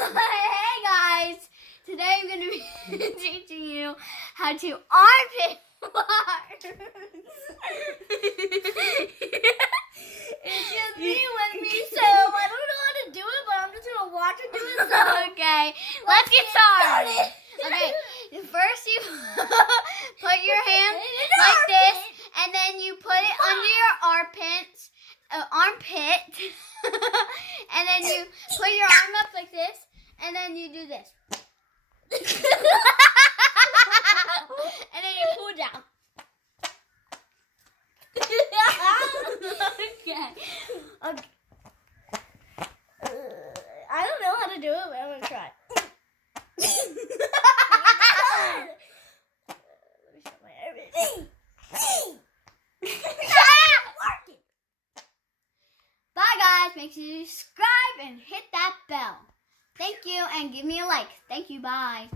Hey guys, today I'm going to be teaching you how to armpit wash. It's just me with me, so I don't know how to do it, but I'm just going to watch it do it. So. Okay, let's get started. Okay, first you put your hand like this, and then you put it under your armpit, and then you put your arm up like this, and then you do this. And then you pull down. Okay. I don't know how to do it, but I'm going to try. Let me show my everything. Bye guys, make sure you subscribe and hit that bell. Thank you, and give me a like. Thank you, bye.